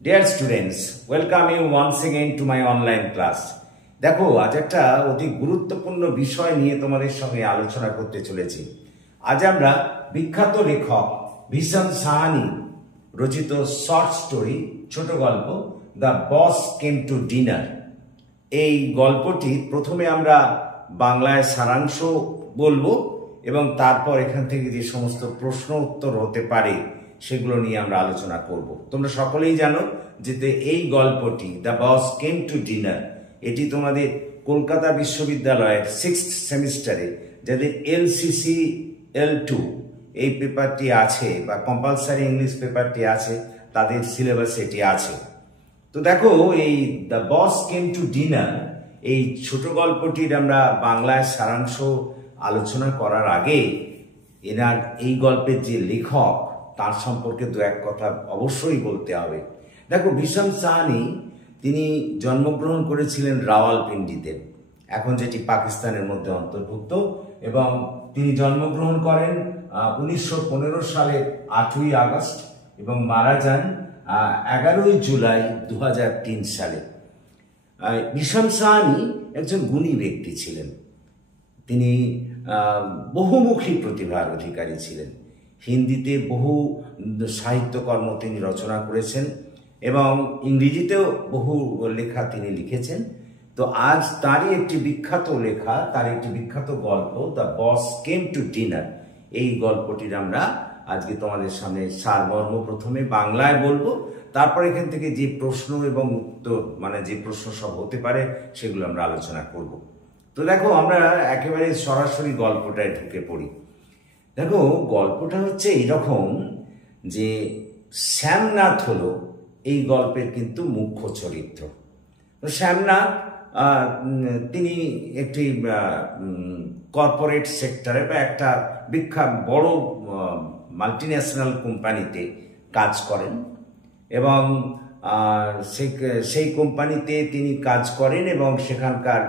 Dear students, welcome you once again to my online class. দেখো আজ একটা অতি গুরুত্বপূর্ণ বিষয় নিয়ে তোমাদের সঙ্গে আলোচনা করতে চলেছি। আজ আমরা বিখ্যাত লেখক ভীষণ সাহানি রচিত শর্ট স্টোরি ছোট গল্প the boss came to dinner, এই গল্পটি প্রথমে আমরা বাংলায় সারাংশ বলবো এবং তারপর এখান থেকে যে সমস্ত প্রশ্ন উত্তর হতে পারে সেগুলো নিয়ে আমরা আলোচনা করব। তোমরা সকলেই জানো যে এই গল্পটি the boss came to dinner এটি তোমাদের কলকাতা বিশ্ববিদ্যালয়ের 6th সেমিস্টারে যাদের LCC L2 এই পেপারটি আছে বা কম্পালসারি ইংলিশ পেপারটি আছে তাদের সিলেবাসে এটি আছে। তো দেখো এই the boss came to dinner এই ছোট গল্পটির আমরা বাংলায় সারাংশ আলোচনা করার আগে এনার এই গল্পের যে লেখক তার সম্পর্কে দু এক কথা অবশ্যই বলতে হবে। দেখো ভীষণ সাহানি তিনি জন্মগ্রহণ করেছিলেন রাওয়ালপিন্ডিতে, এখন যেটি পাকিস্তানের মধ্যে অন্তর্ভুক্ত, এবং তিনি জন্মগ্রহণ করেন 1915 সালের 8ই আগস্ট এবং মারা যান 11ই জুলাই 2003 সালে। ভীষণ সাহানি একজন গুণী ব্যক্তি ছিলেন। তিনি বহুমুখী প্রতিভার অধিকারী ছিলেন। হিন্দিতে বহু সাহিত্যকর্ম তিনি রচনা করেছেন এবং ইংরেজিতেও বহু লেখা তিনি লিখেছেন। তো আজ তারই একটি বিখ্যাত লেখা, তার একটি বিখ্যাত গল্প the boss came to dinner, এই গল্পটির আমরা আজকে তোমাদের সামনে সারমর্ম প্রথমে বাংলায় বলবো, তারপর এখান থেকে যে প্রশ্ন এবং উত্তর মানে যে প্রশ্ন সব হতে পারে সেগুলো আমরা আলোচনা করব। তো দেখো আমরা একেবারে সরাসরি গল্পটায় ঢুকে পড়ি। দেখো গল্পটা হচ্ছে এইরকম যে শ্যামনাথ হলো এই গল্পের কিন্তু মুখ্য চরিত্র। তো শ্যামনাথ তিনি একটি কর্পোরেট সেক্টরে বা একটা বিখ্যাত বড় মাল্টিন্যাশনাল কোম্পানিতে কাজ করেন এবং সেই কোম্পানিতে তিনি কাজ করেন এবং সেখানকার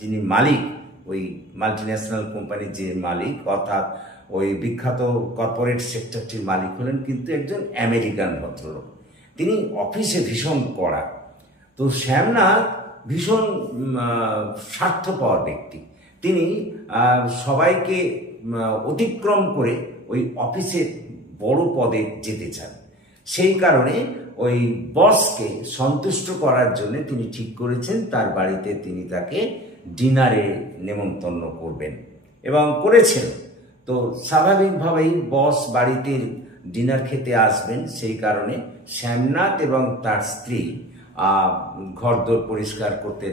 যিনি মালিক, ওই মাল্টিন্যাশনাল কোম্পানির যে মালিক অর্থাৎ ওই বিখ্যাত কর্পোরেট সেক্টরটির মালিক হলেন কিন্তু একজন আমেরিকান ভদ্রলোক। তিনি অফিসে ভীষণ কড়া। তো শ্যামনাথ ভীষণ স্বার্থপর ব্যক্তি। তিনি সবাইকে অতিক্রম করে ওই অফিসের বড় পদে যেতে চান। সেই কারণে ওই বসকে সন্তুষ্ট করার জন্য তিনি ঠিক করেছেন তার বাড়িতে তিনি তাকে ডিনারে নেমন্তন্ন করবেন এবং করেছেন। তো স্বাভাবিকভাবেই বস বাড়িতে ডিনার খেতে আসবেন, সেই কারণে শ্যামনাথ এবং তার স্ত্রী ঘরদোর পরিষ্কার করতে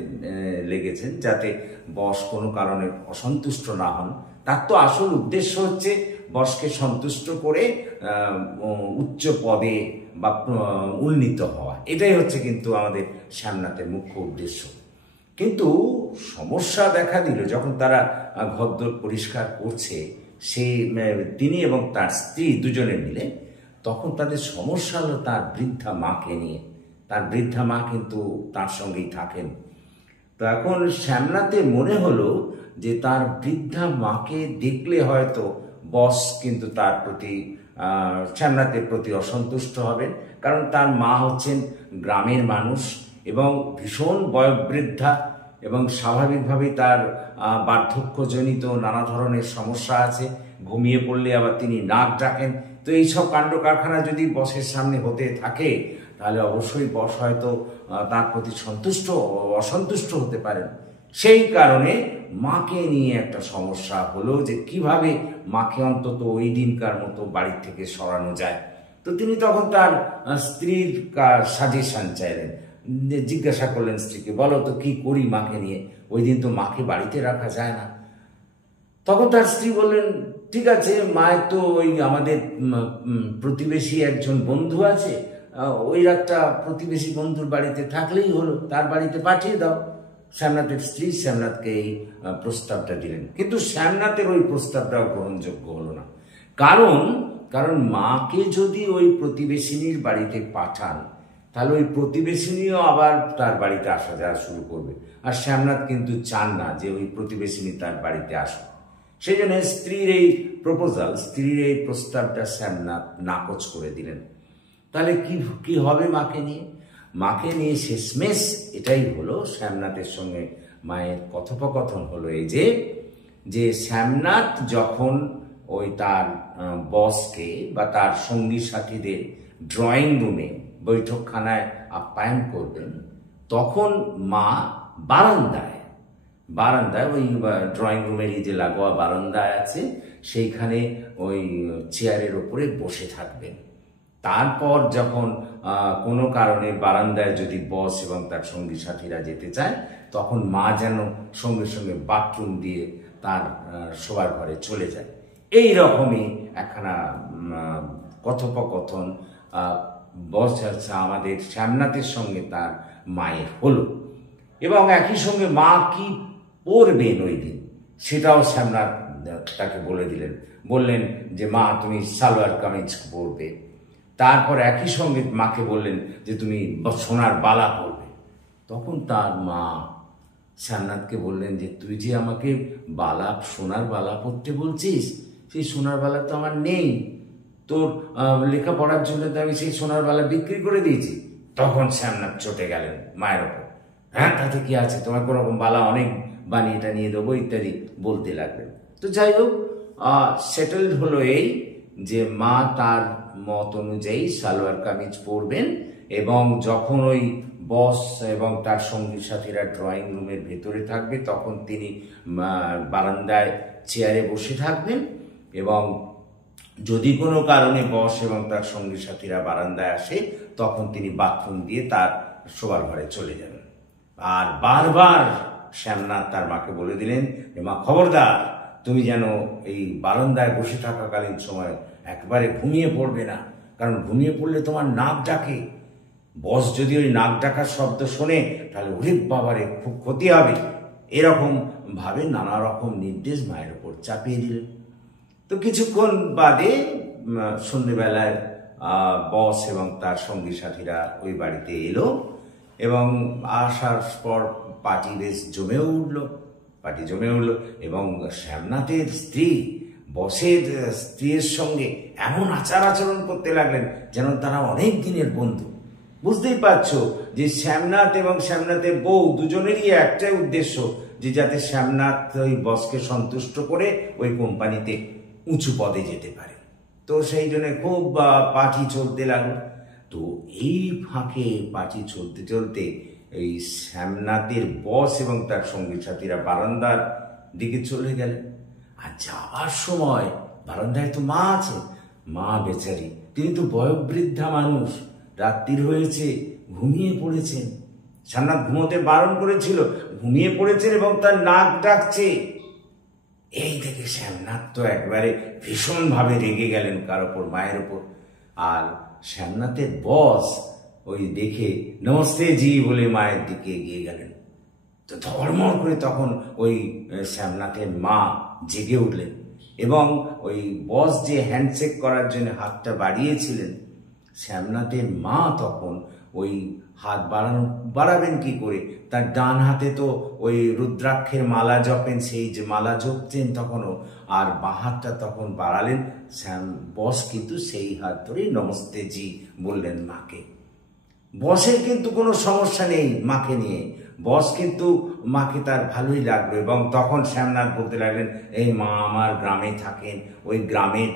লেগেছেন যাতে বস কোনো কারণে অসন্তুষ্ট না হন। তার তো আসল উদ্দেশ্য হচ্ছে বসকে সন্তুষ্ট করে উচ্চ পদে বা উন্নীত হওয়া, এটাই হচ্ছে কিন্তু আমাদের শ্যামনাথের মুখ্য উদ্দেশ্য। কিন্তু সমস্যা দেখা দিল যখন তারা ঘরদোর পরিষ্কার করছে, তিনি এবং তার স্ত্রী দুজনে মিলে, তখন তাদের সমস্যা হলো তার বৃদ্ধা মাকে নিয়ে। তার বৃদ্ধা মা কিন্তু তার সঙ্গেই থাকেন। তো এখন শ্যামনাথের মনে হলো যে তার বৃদ্ধা মাকে দেখলে হয়তো বস কিন্তু তার প্রতি শ্যামনাথের প্রতি অসন্তুষ্ট হবেন, কারণ তার মা হচ্ছেন গ্রামের মানুষ এবং ভীষণ বয়োবৃদ্ধা এবং স্বাভাবিকভাবেই তার বার্ধক্যজনিত নানা ধরনের সমস্যা আছে। ঘুমিয়ে পড়লে আবার তিনি নাক ডাকেন। তো এইসব কাণ্ড কারখানা যদি বসের সামনে হতে থাকে তাহলে অবশ্যই বস হয়তো তার প্রতি অসন্তুষ্ট হতে পারেন। সেই কারণে মাকে নিয়ে একটা সমস্যা হলো যে কিভাবে মাকে অন্তত ওই দিনকার মতো বাড়ি থেকে সরানো যায়। তো তিনি তখন তার স্ত্রীর সাজেশন চাইলেন, জিজ্ঞাসা করলেন স্ত্রীকে, বলো তো কি করি মাকে নিয়ে, ওই দিন তো মাকে বাড়িতে রাখা যায় না। তখন তার স্ত্রী বললেন, ঠিক আছে, মায়ের তো ওই আমাদের প্রতিবেশী একজন বন্ধু আছে, ওই রাতটা প্রতিবেশী বন্ধুর বাড়িতে থাকলেই হলো, তার বাড়িতে পাঠিয়ে দাও। শ্যামনাথের স্ত্রী শ্যামনাথকে এই প্রস্তাবটা দিলেন, কিন্তু শ্যামনাথের ওই প্রস্তাবটাও গ্রহণযোগ্য হলো না। কারণ মাকে যদি ওই প্রতিবেশিনীর বাড়িতে পাঠান তাহলে ওই প্রতিবেশিনীও আবার তার বাড়িতে আসা যাওয়া শুরু করবে, আর শ্যামনাথ কিন্তু চান না যে ওই প্রতিবেশিনী তার বাড়িতে আসুক। সেই জন্য স্ত্রীর এই প্রস্তাবটা শ্যামনাথ নাকচ করে দিলেন। তাহলে কি হবে মাকে নিয়ে? মাকে নিয়ে শেষমেশ এটাই হলো, শ্যামনাথের সঙ্গে মায়ের কথোপকথন হলো এই যে শ্যামনাথ যখন ওই তার বসকে বা তার সঙ্গী সাথীদের ড্রয়িং রুমে বৈঠকখানায় আপ্যায়ন করবেন, তখন মা বারান্দায় ওই ড্রয়িং রুমের যে লাগোয়া বারান্দায় আছে সেইখানে ওই চেয়ারের ওপরে বসে থাকবেন। তারপর যখন কোনো কারণে বারান্দায় যদি বস এবং তার সঙ্গী সাথীরা যেতে চায়, তখন মা যেন সঙ্গে সঙ্গে বাথরুম দিয়ে তার শোবার ঘরে চলে যায়। এই রকমই একখানা কথোপকথন বস আমাদের শ্যামনাথের সঙ্গে তার মায়ের হলো। এবং একই সঙ্গে মা কি পরবেন ওই দিন সেটাও শ্যামনাথ তাকে বললেন যে মা তুমি সালোয়ার কামিজ পরবে। তারপর একই সঙ্গে মাকে বললেন যে তুমি সোনার বালা পরবে। তখন তার মা শ্যামনাথকে বললেন যে তুই যে আমাকে সোনার বালা পরতে বলছিস, সেই সোনার বালা তো আমার নেই, তোর লেখাপড়ার জন্য তো আমি সেই সোনার বালা বিক্রি করে দিয়েছি। তখন শ্যামনাথ চটে গেলেন মায়ের ওপর। হ্যাঁ, তাতে কি আছে, তোমার কোনো রকম বালা অনেক বানিয়ে টানিয়ে দেবো ইত্যাদি বলতে লাগলেন। তো যাই হোক, সেটেলড হলো এই যে মা তার মত অনুযায়ী সালোয়ার কামিজ পরবেন, এবং যখন ওই বস এবং তার সঙ্গী সাথীরা ড্রয়িং রুমের ভেতরে থাকবে তখন তিনি বারান্দায় চেয়ারে বসে থাকবেন, এবং যদি কোনো কারণে বস এবং তার সঙ্গী সাথীরা বারান্দায় আসে তখন তিনি বাথরুম দিয়ে তার শোবার ঘরে চলে যাবেন। আর বারবার শ্যামনাথ তার মাকে বলে দিলেন যে মা খবরদার, তুমি যেন এই বারান্দায় বসে থাকাকালীন সময় একবারে ঘুমিয়ে পড়বে না, কারণ ঘুমিয়ে পড়লে তোমার নাক ডাকে। বস যদি ওই নাক ডাকার শব্দ শোনে তাহলে ওরে বাবারে খুব ক্ষতি হবে। এরকম ভাবে নানা রকম নির্দেশ মায়ের ওপর চাপিয়ে দিলেন। তো কিছুক্ষণ বাদে সন্ধ্যেবেলায় বস এবং তার সঙ্গী সাথীরা ওই বাড়িতে এলো, এবং আসার পর পার্টি বেশ জমে উঠলো এবং শ্যামনাথের স্ত্রী বসের স্ত্রীর সঙ্গে এমন আচরণ করতে লাগলেন যেন তারা অনেক দিনের বন্ধু। বুঝতেই পারছো যে শ্যামনাথ এবং শ্যামনাথের বউ দুজনেরই একটাই উদ্দেশ্য, যে যাতে শ্যামনাথ ওই বসকে সন্তুষ্ট করে ওই কোম্পানিতে উঁচু পদে যেতে পারে। তো সেই জন্য খুব পার্টি চলতে লাগলো। তো এই ফাঁকে পার্টি চলতে এই শ্যামনাথের বস এবং তার সঙ্গী সাথীরা বারান্দার দিকে চলে গেলেন। আর যাওয়ার সময় বারান্দায় তো মা আছে, মা বেচারি, তিনি তো বয়োবৃদ্ধা মানুষ, রাত্রির হয়েছে, ঘুমিয়ে পড়েছেন। শ্যামনাথ ঘুমোতে বারণ করেছিল, ঘুমিয়ে পড়েছেন এবং তার নাক ডাকছে। এই থেকে শ্যামনাথ তো একবারে ভীষণভাবে রেগে গেলেন কার ওপর, মায়ের ওপর। আর শ্যামনাথের বস ওই দেখে নমস্তে জি বলে মায়ের দিকে এগিয়ে গেলেন। তো ধর্মর করে তখন ওই শ্যামনাথের মা জেগে উঠলেন, এবং ওই বস যে হ্যান্ডশেক করার জন্য হাতটা বাড়িয়েছিলেন, শ্যামনাথের মা তখন ওই হাত বাড়াবেন কি করে, তার ডান হাতে তো ওই রুদ্রাক্ষের মালা জপেন, সেই যে মালা জপতেন তখনও, আর বাঁ হাতটা তখন বাড়ালেন। বস কিন্তু সেই হাত ধরেই নমস্তে জি বললেন মাকে। বসের কিন্তু কোনো সমস্যা নেই মাকে নিয়ে, বস কিন্তু মাকে তার ভালোই লাগলো। এবং তখন শ্যামনাথ বলতে লাগলেন, এই মা আমার গ্রামে থাকেন, ওই গ্রামের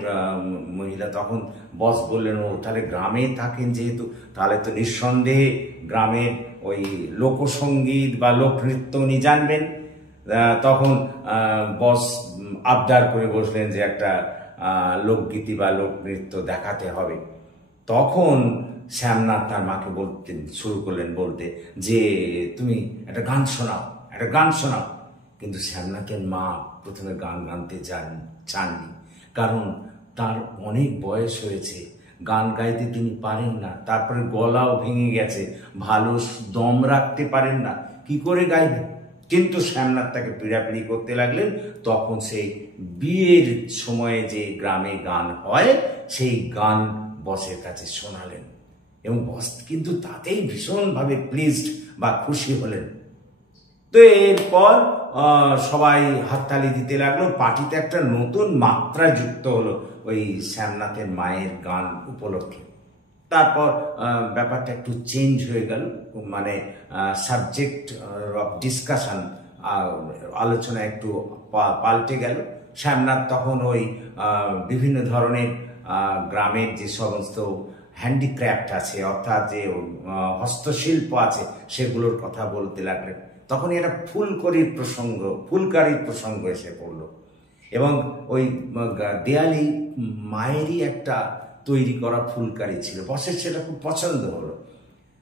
মহিলা। তখন বস বললেন, ও তাহলে গ্রামে থাকেন যেহেতু, তাহলে তো নিঃসন্দেহে গ্রামের ওই লোকসঙ্গীত বা লোকনৃত্য উনি জানবেন। তখন বস আবদার করে বসলেন যে একটা লোকগীতি বা লোকনৃত্য দেখাতে হবে। তখন শ্যামনাথ তার মাকে শুরু করলেন বলতে যে তুমি একটা গান শোনাও। কিন্তু শ্যামনাথের মা প্রথমে গান গাইতে চাননি, কারণ তার অনেক বয়স হয়েছে, গান গাইতে তিনি পারেন না, তারপরে গলাও ভেঙে গেছে, ভালো দম রাখতে পারেন না, কি করে গাইবেন। কিন্তু শ্যামনাথ তাকে পিড়াপিড়ি করতে লাগলেন। তখন সেই বিয়ের সময়ে যে গ্রামে গান হয় সেই গান বসের কাছে শোনালেন, এবং বস কিন্তু তাতেই ভীষণভাবে প্লিজড বা খুশি হলেন। তো এরপর সবাই হাততালি দিতে লাগলো, পার্টিতে একটা নতুন মাত্রা যুক্ত হলো ওই শ্যামনাথের মায়ের গান উপলক্ষে। তারপর ব্যাপারটা একটু চেঞ্জ হয়ে গেল, মানে সাবজেক্ট অফ ডিসকাশন, আলোচনা একটু পাল্টে গেল। শ্যামনাথ তখন ওই বিভিন্ন ধরনের গ্রামের যে সমস্ত হ্যান্ডিক্রাফট আছে, অর্থাৎ যে হস্তশিল্প আছে, সেগুলোর কথা বলতে লাগলেন। তখন এটা ফুলকারির প্রসঙ্গ এসে পড়ল, এবং ওই দেয়ালি মায়েরই একটা তৈরি করা ফুলকারি ছিল, বসের সেটা খুব পছন্দ হলো।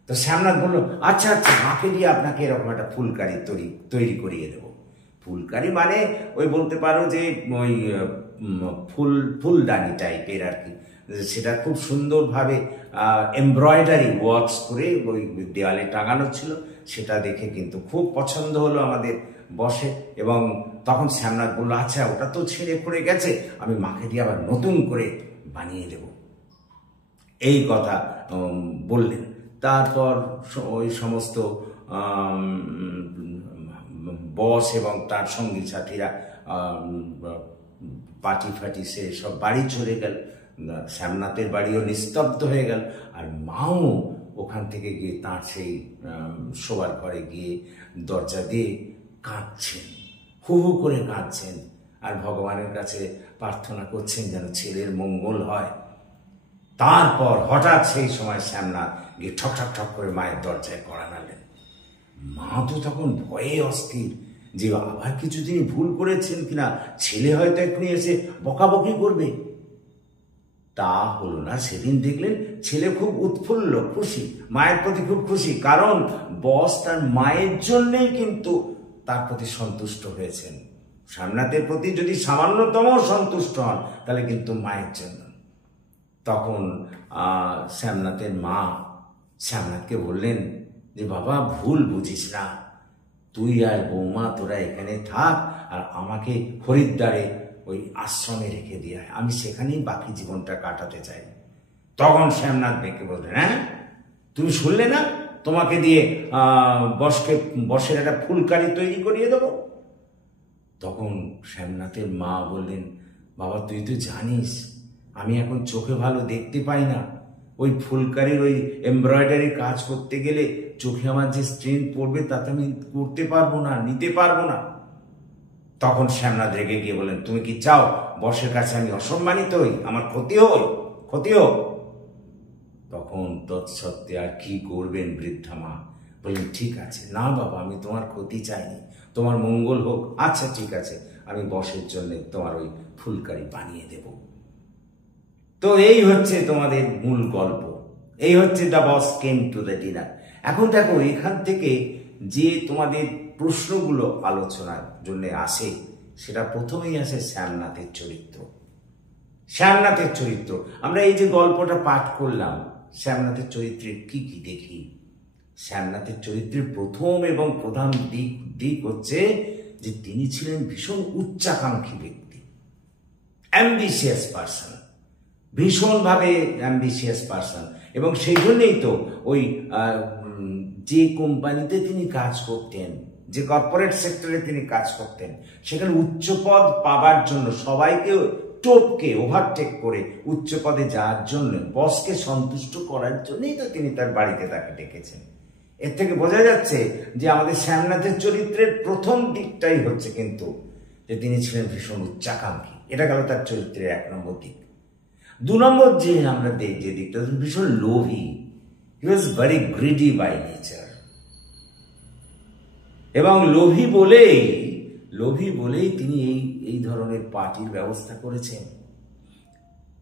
তো শ্যামনাথ বলল, আচ্ছা আচ্ছা, মাকে দিয়ে আপনাকে এরকম একটা ফুলকারি তৈরি করিয়ে দেবো। ফুলকারি মানে ওই বলতে পারো যে ওই ফুলদানি টাইপের আর কি, সেটা খুব সুন্দরভাবে এমব্রয়ডারি ওয়ার্কস করে ওই দেওয়ালে টাঙানো ছিল। সেটা দেখে কিন্তু খুব পছন্দ হলো আমাদের বসে, এবং তখন শ্যামনাথ বললো, আচ্ছা ওটা তো ছিঁড়ে খুঁড়ে গেছে, আমি মাকে দিয়ে আবার নতুন করে বানিয়ে দেব, এই কথা বললেন। তারপর ওই সমস্ত বস এবং তার সঙ্গী সাথীরা পার্টি ফাটি সে সব বাড়ি চলে গেল। শ্যামনাথের বাড়িও নিস্তব্ধ হয়ে গেল, আর মাও ওখান থেকে গিয়ে তার সেই শোবার ঘরে গিয়ে দরজা দিয়ে কাঁদছেন, হু হু করে কাঁদছেন, আর ভগবানের কাছে প্রার্থনা করছেন যেন ছেলের মঙ্গল হয়। তারপর হঠাৎ সেই সময় শ্যামনাথ গিয়ে ঠক ঠক ঠক করে মায়ের দরজায় কড়া নাড়লেন। মা তো তখন ভয়ে অস্থির যে আবার কিছু তিনি ভুল করেছেন কিনা, ছেলে হয়তো এক্ষুনি এসে বকাবকি করবে। তা হলো না। সেদিন দেখলেন ছেলে খুব উৎফুল্ল, খুশি, মায়ের প্রতি খুব খুশি, কারণ বস তার মায়ের জন্যেই কিন্তু তার প্রতি সন্তুষ্ট হয়েছেন। শ্যামনাথের প্রতি যদি সামান্যতম সন্তুষ্ট হন, তাহলে কিন্তু মায়ের জন্য। তখন শ্যামনাথের মা শ্যামনাথকে বললেন যে, বাবা ভুল বুঝিস না, তুই আর বৌমা তোরা এখানে থাক, আর আমাকে হরিদ্বারে ওই আশ্রমে রেখে দিয়ে আয়, আমি সেখানেই বাকি জীবনটা কাটাতে চাই। তখন শ্যামনাথ বেঁকে বললেন, হ্যাঁ তুমি শুনলে না, তোমাকে দিয়ে বসের একটা ফুলকারি তৈরি করিয়ে দেবো। তখন শ্যামনাথের মা বললেন, বাবা তুই তো জানিস আমি এখন চোখে ভালো দেখতে পাই না, ওই ফুলকারির ওই এমব্রয়ডারি কাজ করতে গেলে চোখে আমার যে স্ট্রেন পড়বে তাতে আমি করতে পারবো না, নিতে পারবো না। তখন শ্যামনাথ রেগে গিয়ে বলেন, তুমি কি চাও বসের কাছে আমি অসম্মানিত হই, আমার ক্ষতি হোক? তখন তৎসত্ত্বে আর কি করবেন বৃদ্ধা মা বললেন, ঠিক আছে, না বাবা আমি তোমার ক্ষতি চাইনি, তোমার মঙ্গল হোক, আচ্ছা ঠিক আছে, আমি বসের জন্য তোমার ওই ফুলকারি বানিয়ে দেব। তো এই হচ্ছে তোমাদের মূল গল্প, এই হচ্ছে the boss came to the dinner. এখন দেখো এখান থেকে যে তোমাদের প্রশ্নগুলো আলোচনার জন্য আসে, সেটা প্রথমেই আসে শ্যামনাথের চরিত্র। শ্যামনাথের চরিত্র, আমরা এই যে গল্পটা পাঠ করলাম, শ্যামনাথের চরিত্রের কি কি দেখি? শ্যামনাথের চরিত্রের প্রথম এবং প্রধান দিক হচ্ছে যে তিনি ছিলেন ভীষণ উচ্চাকাঙ্ক্ষী ব্যক্তি, অ্যাম্বিশিয়াস পার্সন, ভীষণভাবে অ্যাম্বিশিয়াস পার্সন। এবং সেই জন্যেই তো ওই যে কোম্পানিতে তিনি কাজ করতেন, যে কর্পোরেট সেক্টরে তিনি কাজ করতেন, সেখানে উচ্চ পদ পাবার জন্য সবাইকে টপকে ওভারটেক করে উচ্চ পদে যাওয়ার জন্য, বসকে সন্তুষ্ট করার জন্যই তো তিনি তার বাড়িতে তাকে ডেকেছেন। এর থেকে বোঝা যাচ্ছে যে আমাদের শ্যামনাথের চরিত্রের প্রথম দিকটাই হচ্ছে কিন্তু যে তিনি ছিলেন ভীষণ উচ্চাকাঙ্ক্ষী। এটা গেল তার চরিত্রের 1 নম্বর দিক। 2 নম্বর যে আমরা যে দিকটা, ভীষণ লোভী, he was very greedy by nature, এবং লোভী বলেই তিনি এই ধরনের পার্টির ব্যবস্থা করেছেন।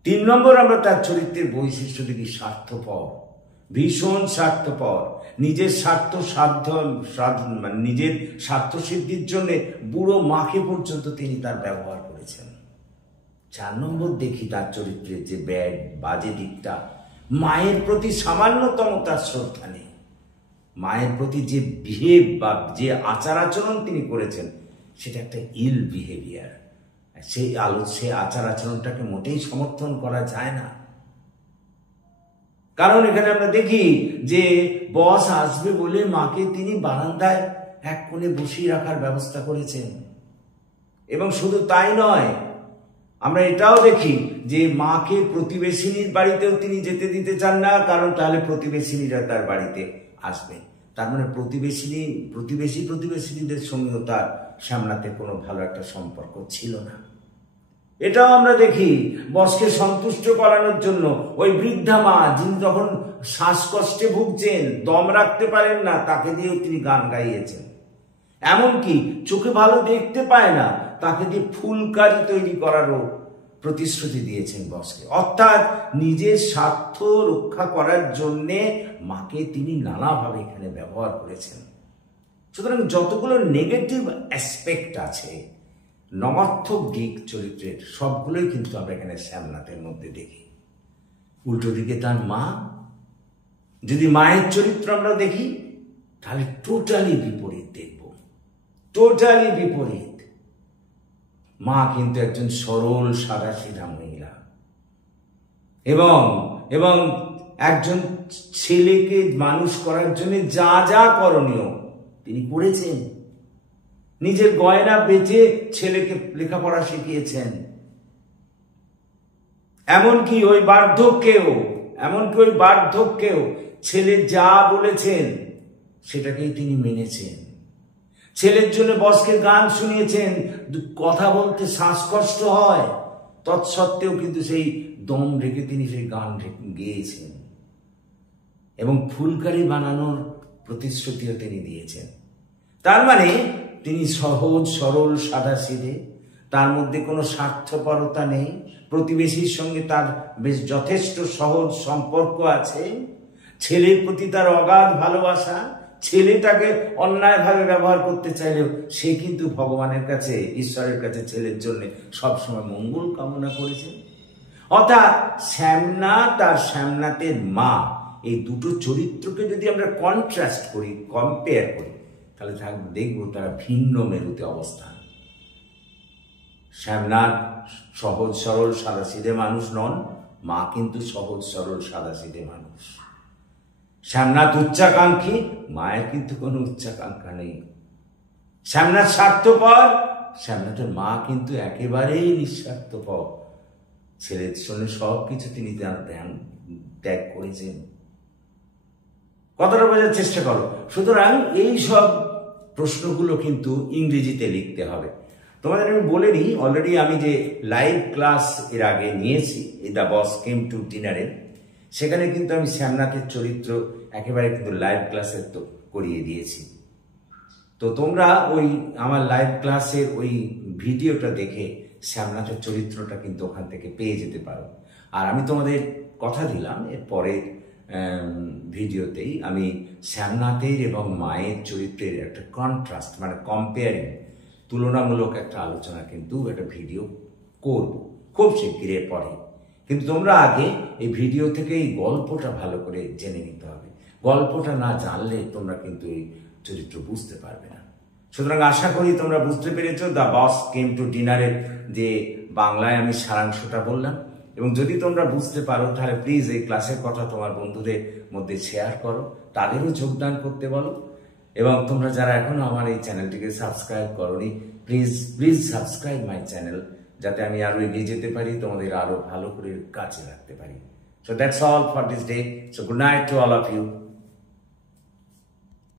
3 নম্বর আমরা তার চরিত্রের বৈশিষ্ট্য দেখি স্বার্থপর, ভীষণ স্বার্থপর, নিজের নিজের স্বার্থ সিদ্ধির জন্য বুড়ো মাকে পর্যন্ত তিনি তার ব্যবহার করেছেন। 4 নম্বর দেখি তার চরিত্রের যে বাজে দিকটা, মায়ের প্রতি সামান্যতম তার শ্রদ্ধা নেই। মায়ের প্রতি যে বিহেভ বা যে আচার আচরণ তিনি করেছেন, সেটা একটা ইল বিহেভিয়ার। সেই আচার আচরণটাকে মোটেই সমর্থন করা যায় না। কারণ এখানে আমরা দেখি যে বস আসবে বলে মাকে তিনি বারান্দায় এক কোণে বসিয়ে রাখার ব্যবস্থা করেছেন, এবং শুধু তাই নয়, আমরা এটাও দেখি যে মাকে প্রতিবেশিনীর বাড়িতেও তিনি যেতে দিতে চান না, কারণ তাহলে প্রতিবেশিনীরা তার বাড়িতে আসবে। তার মানে প্রতিবেশীদের সঙ্গেও তার শ্যামনাথে কোনো ভালো একটা সম্পর্ক ছিল না। এটাও আমরা দেখি বসকে সন্তুষ্ট করানোর জন্য ওই বৃদ্ধা মা, যিনি তখন শ্বাসকষ্টে ভুগছেন, দম রাখতে পারেন না, তাকে দিয়েও তিনি গান গাইয়েছেন। এমনকি চোখে ভালো দেখতে পায় না, তাকে দিয়ে ফুলকারি তৈরি করারও প্রতিশ্রুতি দিয়েছেন বসকে। অর্থাৎ নিজের স্বার্থ রক্ষা করার জন্যে মাকে তিনি নানাভাবে এখানে ব্যবহার করেছেন। সুতরাং যতগুলো নেগেটিভ অ্যাসপেক্ট আছে নবার্থক দিক চরিত্রের, সবগুলোই কিন্তু আমরা এখানে শ্যামনাথের মধ্যে দেখি। উল্টো দিকে তার মা, যদি মায়ের চরিত্র আমরা দেখি তাহলে টোটালি বিপরীত দেখব, টোটালি বিপরীত। মা কিন্তু একজন সরল সাদাসিধা মহিলা, এবং একজন ছেলেকে মানুষ করার জন্য যা যা করণীয় তিনি করেছেন। নিজের গয়না বেচে ছেলেকে লেখাপড়া শিখিয়েছেন, এমনকি ওই বার্ধক্যেও ছেলে যা বলেছেন সেটাকেই তিনি মেনেছেন। ছেলের জন্য বসকে গান শুনিয়েছেন, কথা বলতে শ্বাসকষ্ট হয়, তৎসত্ত্বেও কিন্তু সেই দম রেখে তিনি সেই গান গেয়েছেন, এবং ফুলকারি বানানোর প্রতিশ্রুতিও তিনি দিয়েছেন। তার মানে তিনি সহজ সরল সাদাসিধে, তার মধ্যে কোনো স্বার্থপরতা নেই, প্রতিবেশীর সঙ্গে তার বেশ যথেষ্ট সহজ সম্পর্ক আছে, ছেলের প্রতি তার অগাধ ভালোবাসা, ছেলেটাকে অন্যায়ভাবে ব্যবহার করতে চাইলেও সে কিন্তু ভগবানের কাছে, ঈশ্বরের কাছে ছেলের জন্য সবসময় মঙ্গল কামনা করেছেন। অর্থাৎ শ্যামনাথ আর শ্যামনাথের মা, এই দুটো চরিত্রকে যদি আমরা কন্ট্রাস্ট করি, কম্পেয়ার করি, তাহলে দেখবো তারা ভিন্ন মেরুতে অবস্থান। শ্যামনাথ সহজ সরল সাদাসিধে মানুষ নন, মা কিন্তু সহজ সরল সাদাসিধে মানুষ। শ্যামনাথ উচ্চাকাঙ্ক্ষী, মায়ের কিন্তু কোনো উচ্চাকাঙ্ক্ষা নেই। শ্যামনাথ স্বার্থপর, শ্যামনাথের মা কিন্তু একেবারেই নিঃস্বার্থপর। ছেলের জন্য সবকিছু তিনি তার ত্যাগ করেছেন। কথাটা বোঝার চেষ্টা করো। সুতরাং এই সব প্রশ্নগুলো কিন্তু ইংরেজিতে লিখতে হবে। তোমাদের আমি বলে নিই, অলরেডি আমি যে লাইভ ক্লাস এর আগে নিয়েছি, এই দ্য বস কেম টু ডিনারে, সেখানে কিন্তু আমি শ্যামনাথের চরিত্র একেবারে কিন্তু লাইভ ক্লাসের তো করিয়ে দিয়েছি। তো তোমরা ওই আমার লাইভ ক্লাসের ওই ভিডিওটা দেখে শ্যামনাথের চরিত্রটা কিন্তু ওখান থেকে পেয়ে যেতে পারো। আর আমি তোমাদের কথা দিলাম, এর পরের ভিডিওতেই আমি শ্যামনাথের এবং মায়ের চরিত্রের একটা কন্ট্রাস্ট, মানে কম্পেয়ারিং, তুলনামূলক একটা আলোচনা কিন্তু একটা ভিডিও করব খুব শিগগিরই পরে। কিন্তু তোমরা আগে এই ভিডিও থেকে এই গল্পটা ভালো করে জেনে নিতে হবে। গল্পটা না জানলে তোমরা কিন্তু এই চরিত্র বুঝতে পারবে না। সুতরাং আশা করি তোমরা বুঝতে পেরেছো দ্য বস কেম টু ডিনারের যে বাংলায় আমি সারাংশটা বললাম। এবং যদি তোমরা বুঝতে পারো তাহলে প্লিজ এই ক্লাসের কথা তোমার বন্ধুদের মধ্যে শেয়ার করো, তাদেরও যোগদান করতে বলো। এবং তোমরা যারা এখনো আমার এই চ্যানেলটিকে সাবস্ক্রাইব করোনি, প্লিজ সাবস্ক্রাইব মাই চ্যানেল, যাতে আমি আরো এগিয়ে যেতে পারি, তোমাদের আরো ভালো করে কাছে রাখতে পারি। So that's all for this day. So good night to all of you.